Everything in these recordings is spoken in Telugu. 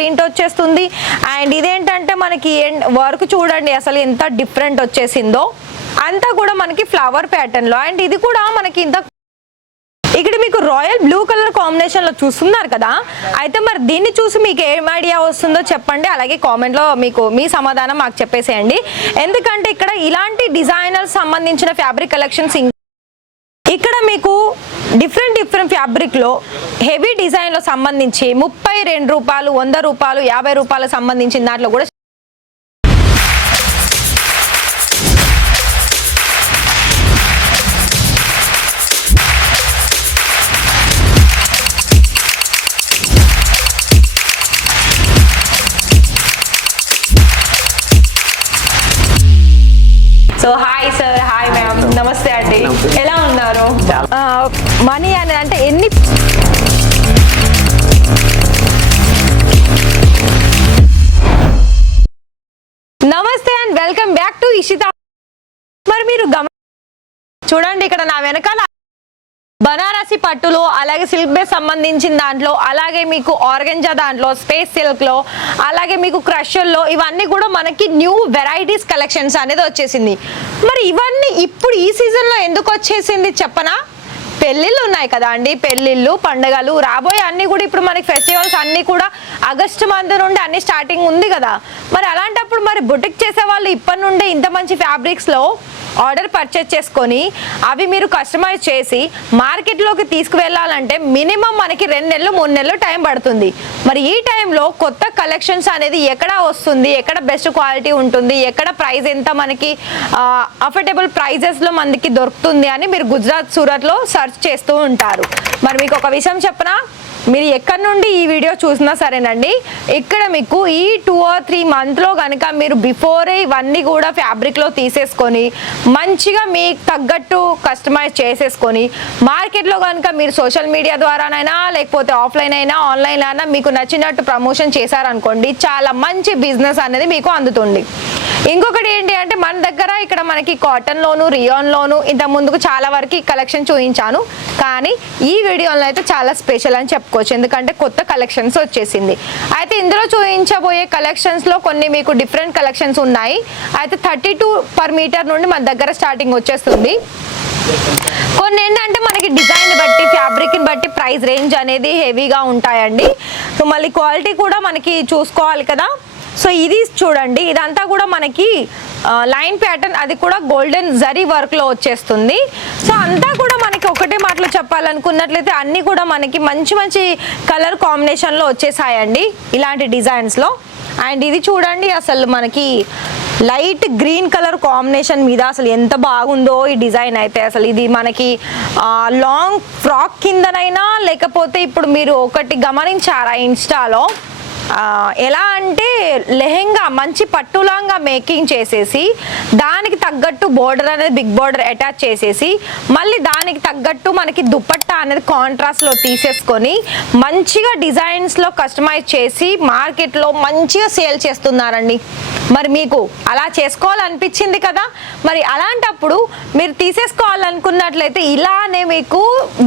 ప్రింట్ వచ్చేస్తుంది. అండ్ ఇదేంటంటే మనకి వర్క్ చూడండి అసలు ఎంత డిఫరెంట్ వచ్చేసిందో, అంతా కూడా మనకి ఫ్లవర్ ప్యాటర్న్ లో. అండ్ ఇది కూడా మనకి ఇంత ఇక్కడ మీకు రాయల్ బ్లూ కలర్ కాంబినేషన్ లో చూస్తున్నారు కదా. అయితే మరి దీన్ని చూసి మీకు ఏం ఐడియా వస్తుందో చెప్పండి, అలాగే కామెంట్ లో మీకు మీ సమాధానం మాకు చెప్పేసేయండి. ఎందుకంటే ఇక్కడ ఇలాంటి డిజైనర్ సంబంధించిన ఫ్యాబ్రిక్ కలెక్షన్స్ ఇక్కడ మీకు డిఫరెంట్ ఫ్యాబ్రిక్ లో హెవీ డిజైన్ లో సంబంధించి 32 రూపాయలు, 100 రూపాయలు, 50 రూపాయలు సంబంధించిన దాంట్లో కూడా so hi sir, hi ma'am, నమస్తే అండి, ఎలా ఉన్నారు? మనీ అని అంటే ఎన్ని నమస్తే and welcome back to Ishita. మరి మీరు చూడండి ఇక్కడ నా వెనకాల బనారసి పట్టులో, అలాగే సిల్క్ బేస్ సంబంధించిన దాంట్లో, అలాగే మీకు ఆర్గెంజా దాంట్లో, స్పేస్ సిల్క్ లో, అలాగే మీకు క్రషల్లో, ఇవన్నీ కూడా మనకి న్యూ వెరైటీస్ కలెక్షన్స్ అనేది వచ్చేసింది. మరి ఇవన్నీ ఇప్పుడు ఈ సీజన్ లో ఎందుకు వచ్చేసింది చెప్పనా? పెళ్ళిళ్ళు ఉన్నాయి కదా అండి, పెళ్ళిళ్ళు, పండుగలు రాబోయే అన్ని కూడా ఇప్పుడు మనకి ఫెస్టివల్స్ అన్ని కూడా ఆగస్టు మంత్ నుండి అన్ని స్టార్టింగ్ ఉంది కదా. మరి అలాంటప్పుడు మరి బుటిక్ చేసే వాళ్ళు ఇప్పటి నుండే ఇంత మంచి ఫ్యాబ్రిక్స్ లో ఆర్డర్ పర్చేస్ చేసుకొని అవి మీరు కస్టమైజ్ చేసి మార్కెట్లోకి తీసుకువెళ్ళాలంటే మినిమం మనకి 2 నెలలు 3 నెలలు టైం పడుతుంది. మరి ఈ టైంలో కొత్త కలెక్షన్స్ అనేది ఎక్కడ వస్తుంది, ఎక్కడ బెస్ట్ క్వాలిటీ ఉంటుంది, ఎక్కడ ప్రైస్ ఎంత మనకి అఫోర్డబుల్ ప్రైజెస్లో మనకి దొరుకుతుంది అని మీరు గుజరాత్, సూరత్లో సెర్చ్ చేస్తూ ఉంటారు. మరి మీకు ఒక విషయం చెప్పనా, మీరు ఎక్కడి నుండి ఈ వీడియో చూసినా సరేనండి, ఇక్కడ మీకు ఈ 2 or 3 మంత్లో కనుక మీరు బిఫోరే ఇవన్నీ కూడా ఫ్యాబ్రిక్లో తీసేసుకొని మంచిగా మీకు తగ్గట్టు కస్టమైజ్ చేసేసుకొని మార్కెట్లో కనుక మీరు సోషల్ మీడియా ద్వారానైనా లేకపోతే ఆఫ్లైన్ అయినా ఆన్లైన్ అయినా మీకు నచ్చినట్టు ప్రమోషన్ చేశారనుకోండి, చాలా మంచి బిజినెస్ అనేది మీకు అందుతుంది. ఇంకొకటి ఏంటి అంటే మన దగ్గర ఇక్కడ మనకి కాటన్లోను, రియాన్లోను ఇంత ముందుకు చాలా వరకు కలెక్షన్ చూపించాను, కానీ ఈ వీడియోలో అయితే చాలా స్పెషల్ అని చెప్పుకోవచ్చు, ఎందుకంటే కొత్త కలెక్షన్స్ వచ్చేసింది. అయితే ఇందులో చూపించబోయే కలెక్షన్స్లో కొన్ని మీకు డిఫరెంట్ కలెక్షన్స్ ఉన్నాయి. అయితే 32 per మీటర్ నుండి మన దగ్గర స్టార్టింగ్ వచ్చేస్తుంది. కొన్ని ఏంటంటే మనకి డిజైన్ బట్టి, ఫ్యాబ్రిక్ని బట్టి ప్రైస్ రేంజ్ అనేది హెవీగా ఉంటాయండి. సో మళ్ళీ క్వాలిటీ కూడా మనకి చూసుకోవాలి కదా. సో ఇది చూడండి, ఇదంతా కూడా మనకి లైన్ ప్యాటర్న్, అది కూడా గోల్డెన్ జరీ వర్క్ లో వచ్చేస్తుంది. సో అంతా కూడా మనకి ఒకటే మాటలో చెప్పాలనుకున్నట్లయితే అన్ని కూడా మనకి మంచి మంచి కలర్ కాంబినేషన్ లో వచ్చేసాయండి ఇలాంటి డిజైన్స్ లో. అండ్ ఇది చూడండి అసలు మనకి లైట్ గ్రీన్ కలర్ కాంబినేషన్ మీద అసలు ఎంత బాగుందో ఈ డిజైన్ అయితే. అసలు ఇది మనకి లాంగ్ ఫ్రాక్ కిందనైనా, లేకపోతే ఇప్పుడు మీరు ఒకటి గమనించారా ఇన్స్టాలో, ఎలా అంటే లెహెంగా మంచి పట్టులాగా మేకింగ్ చేసేసి దానికి తగ్గట్టు బోర్డర్ అనేది బిగ్ బోర్డర్ అటాచ్ చేసేసి మళ్ళీ దానికి తగ్గట్టు మనకి దుపట్టా అనేది కాంట్రాస్ట్లో తీసేసుకొని మంచిగా డిజైన్స్లో కస్టమైజ్ చేసి మార్కెట్లో మంచిగా సేల్ చేస్తున్నారండి. మరి మీకు అలా చేసుకోవాలనిపించింది కదా, మరి అలాంటప్పుడు మీరు తీసేసుకోవాలనుకున్నట్లయితే ఇలానే మీకు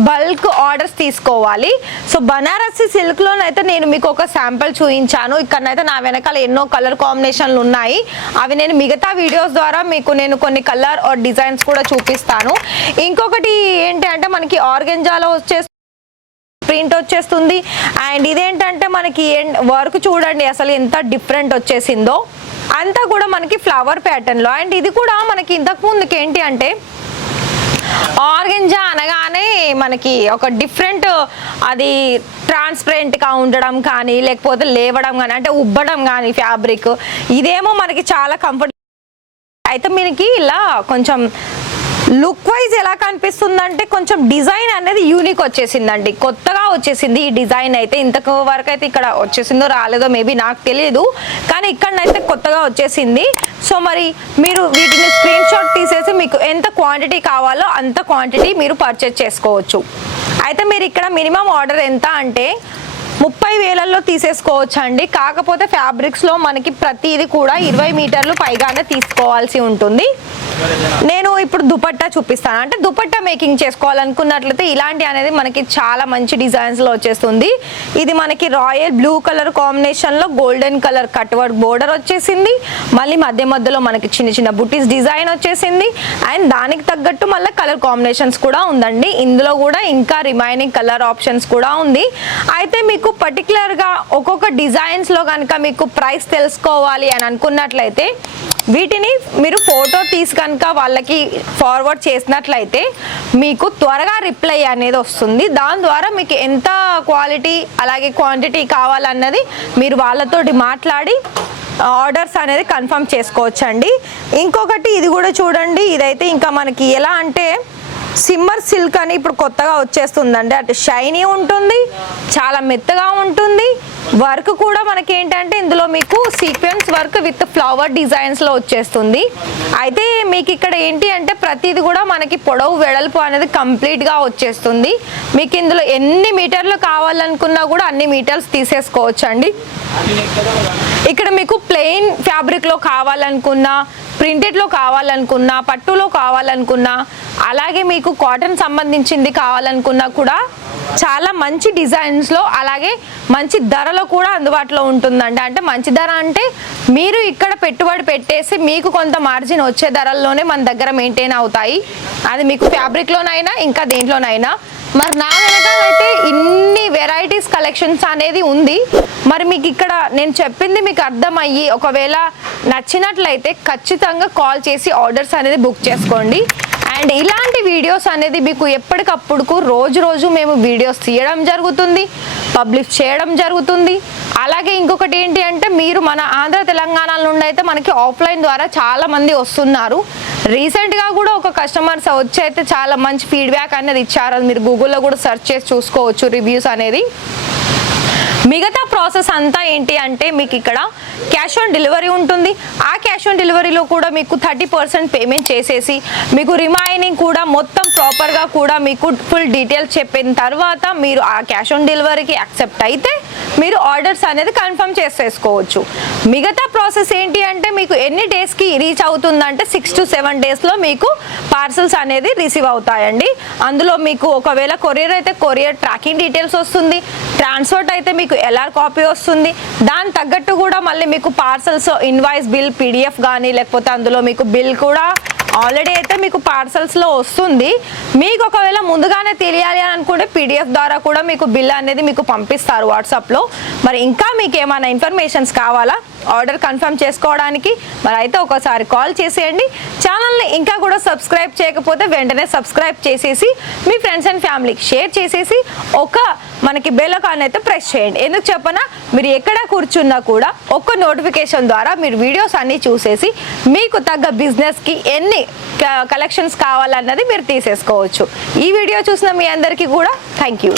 బల్క్ ఆర్డర్స్ తీసుకోవాలి. సో బనారసి సిల్క్లోనైతే నేను మీకు ఒక శాంపుల్ చూపించాను. ఇక్కడనైతే నా వెనకాల ఎన్నో కలర్ కాంబినేషన్లు ఉన్నాయి, అవి నేను మిగతా వీడియోస్ ద్వారా మీకు నేను కొన్ని కలర్ ఆర్ డిజైన్స్ కూడా చూపిస్తాను. ఇంకొకటి ఏంటి అంటే మనకి ఆర్గెంజాలో ప్రింట్ వచ్చేస్తుంది. అండ్ ఇదేంటంటే మనకి వర్క్ చూడండి అసలు ఎంత డిఫరెంట్ వచ్చేసిందో, అంతా కూడా మనకి ఫ్లవర్ ప్యాటర్న్ లో. అండ్ ఇది కూడా మనకి ఇంతకు ముందుకి ఏంటి అంటే ఆర్గెంజా అనగానే మనకి ఒక డిఫరెంట్, అది ట్రాన్స్పరెంట్గా ఉండడం కానీ లేకపోతే లేవడం కానీ అంటే ఉబ్బడం కానీ ఫ్యాబ్రిక్, ఇదేమో మనకి చాలా కంఫర్ట్. అయితే మనకి ఇలా కొంచెం లుక్ వైజ్ ఎలా కనిపిస్తుందంటే కొంచెం డిజైన్ అనేది యూనిక్ వచ్చేసిందండి, కొత్తగా వచ్చేసింది ఈ డిజైన్ అయితే. ఇంతకు వరకు అయితే ఇక్కడ వచ్చేసిందో రాలేదో మేబీ నాకు తెలియదు, కానీ ఇక్కడనైతే కొత్తగా వచ్చేసింది. సో మరి మీరు వీటిని స్క్రీన్ షాట్ తీసేసి మీకు ఎంత క్వాంటిటీ కావాలో అంత క్వాంటిటీ మీరు పర్చేజ్ చేసుకోవచ్చు. అయితే మీరు ఇక్కడ మినిమం ఆర్డర్ ఎంత అంటే 30,000లో తీసేసుకోవచ్చు అండి. కాకపోతే ఫ్యాబ్రిక్స్లో మనకి ప్రతిదీ కూడా 20 మీటర్లు పైగానే తీసుకోవాల్సి ఉంటుంది. నేను ఇప్పుడు దుపట్టా చూపిస్తాను. అంటే దుపట్టా మేకింగ్ చేసుకోవాలనుకున్నట్లయితే ఇలాంటి అనేది మనకి చాలా మంచి డిజైన్స్లో వచ్చేస్తుంది. ఇది మనకి రాయల్ బ్లూ కలర్ కాంబినేషన్లో golden colour cut work border వచ్చేసింది. మళ్ళీ మధ్యలో మనకి చిన్న చిన్న బుటీస్ డిజైన్ వచ్చేసింది. అండ్ దానికి తగ్గట్టు మళ్ళీ కలర్ కాంబినేషన్స్ కూడా ఉందండి. ఇందులో కూడా ఇంకా రిమైనింగ్ కలర్ ఆప్షన్స్ కూడా ఉంది. అయితే మీకు పర్టికులర్గా ఒక్కొక్క డిజైన్స్లో కనుక మీకు ప్రైస్ తెలుసుకోవాలి అని అనుకున్నట్లయితే వీటిని మీరు ఫోటో తీసి కనుక వాళ్ళకి ఫార్వర్డ్ చేసినట్లయితే మీకు త్వరగా రిప్లై అనేది వస్తుంది. దాని ద్వారా మీకు ఎంత క్వాలిటీ అలాగే క్వాంటిటీ కావాలన్నది మీరు వాళ్ళతోటి మాట్లాడి ఆర్డర్స్ అనేది కన్ఫర్మ్ చేసుకోవచ్చండి. ఇంకొకటి ఇది కూడా చూడండి. ఇదైతే ఇంకా మనకి ఎలా అంటే సిమ్మర్ సిల్క్ అని ఇప్పుడు కొత్తగా వచ్చేస్తుందండి. అటు షైనీ ఉంటుంది, చాలా మెత్తగా ఉంటుంది. వర్క్ కూడా మనకి ఏంటంటే ఇందులో మీకు సీక్వెన్స్ వర్క్ విత్ ఫ్లవర్ డిజైన్స్లో వచ్చేస్తుంది. అయితే మీకు ఇక్కడ ఏంటి అంటే ప్రతిది కూడా మనకి పొడవు వెడల్పు అనేది కంప్లీట్గా వచ్చేస్తుంది. మీకు ఇందులో ఎన్ని మీటర్లు కావాలనుకున్నా కూడా అన్ని మీటర్స్ తీసేసుకోవచ్చు అండి. ఇక్కడ మీకు ప్లెయిన్ ఫ్యాబ్రిక్లో కావాలనుకున్నా, ప్రింటెడ్లో కావాలనుకున్నా, పట్టులో కావాలనుకున్నా, అలాగే మీకు కాటన్ సంబంధించింది కావాలనుకున్నా కూడా చాలా మంచి డిజైన్స్లో అలాగే మంచి ధరలో కూడా అందుబాటులో ఉంటుందండి. అంటే మంచి ధర అంటే మీరు ఇక్కడ పెట్టుబడి పెట్టేసి మీకు కొంత మార్జిన్ వచ్చే ధరల్లోనే మన దగ్గర మెయింటైన్ అవుతాయి. అది మీకు ఫ్యాబ్రిక్లోనైనా ఇంకా దేంట్లోనైనా. మరి నా వెనకాలైతే ఇన్ని వెరైటీస్ కలెక్షన్స్ అనేది ఉంది. మరి మీకు ఇక్కడ నేను చెప్పింది మీకు అర్థమయ్యి ఒకవేళ నచ్చినట్లయితే ఖచ్చితంగా కాల్ చేసి ఆర్డర్స్ అనేది బుక్ చేసుకోండి. అండ్ ఇలాంటి వీడియోస్ అనేది మీకు ఎప్పటికప్పుడు రోజు మేము వీడియోస్ తీయడం జరుగుతుంది, పబ్లిష్ చేయడం జరుగుతుంది. అలాగే ఇంకొకటి ఏంటి అంటే మీరు మన ఆంధ్ర తెలంగాణ నుండి అయితే మనకి ఆఫ్లైన్ ద్వారా చాలా మంది వస్తున్నారు. రీసెంట్గా కూడా ఒక కస్టమర్స్ వచ్చి అయితే చాలా మంచి ఫీడ్బ్యాక్ అనేది ఇచ్చారు. అది మీరు గూగుల్లో కూడా సెర్చ్ చేసి చూసుకోవచ్చు రివ్యూస్ అనేది. మిగతా ప్రాసెస్ అంతా ఏంటి అంటే మీకు ఇక్కడ క్యాష్ ఆన్ డెలివరీ ఉంటుంది. ఆ క్యాష్ ఆన్ డెలివరీలో కూడా మీకు 30% పేమెంట్ చేసేసి మీకు రిమైనింగ్ కూడా మొత్తం ప్రాపర్గా కూడా మీకు ఫుల్ డీటెయిల్స్ చెప్పిన తర్వాత మీరు ఆ క్యాష్ ఆన్ డెలివరీకి యాక్సెప్ట్ అయితే మీరు ఆర్డర్స్ అనేది కన్ఫర్మ్ చేసేసుకోవచ్చు. మిగతా ప్రాసెస్ ఏంటి అంటే మీకు ఎన్ని డేస్కి రీచ్ అవుతుందంటే 6 to 7 డేస్లో మీకు పార్సల్స్ అనేది రిసీవ్ అవుతాయండి. అందులో మీకు ఒకవేళ కొరియర్ అయితే కొరియర్ ట్రాకింగ్ డీటెయిల్స్ వస్తుంది, ట్రాన్స్పోర్ట్ అయితే మీకు ఎల్ఆర్ కాపీ వస్తుంది. దాని తగ్గట్టు కూడా మళ్ళీ మీకు పార్సల్స్ ఇన్వాయిస్ బిల్ పీడిఎఫ్ కానీ లేకపోతే అందులో మీకు బిల్ కూడా ఆల్రెడీ అయితే మీకు పార్సల్స్లో వస్తుంది. మీకు ఒకవేళ ముందుగానే తెలియాలి అని అనుకుంటే పీడిఎఫ్ ద్వారా కూడా మీకు బిల్ అనేది మీకు పంపిస్తారు వాట్సాప్లో. మరి ఇంకా మీకు ఏమైనా ఇన్ఫర్మేషన్స్ కావాలా ఆర్డర్ కన్ఫర్మ్ చేసుకోవడానికి మరి అయితే ఒకసారి కాల్ చేసేయండి. ఛానల్ని ఇంకా కూడా సబ్స్క్రైబ్ చేయకపోతే వెంటనే సబ్స్క్రైబ్ చేసేసి మీ ఫ్రెండ్స్ అండ్ ఫ్యామిలీకి షేర్ చేసేసి ఒక మనకి బెల్ ఐకాన్ అయితే ప్రెస్ చేయండి. ఎందుకు చెప్పనా, మీరు ఎక్కడ కూర్చున్నా కూడా ఒక్క నోటిఫికేషన్ ద్వారా మీరు వీడియోస్ అన్నీ చూసేసి మీకు తగ్గ బిజినెస్కి ఎన్ని కలెక్షన్స్ కావాలన్నది మీరు తీసేసుకోవచ్చు. ఈ వీడియో చూసిన మీ అందరికీ కూడా థ్యాంక్ యూ.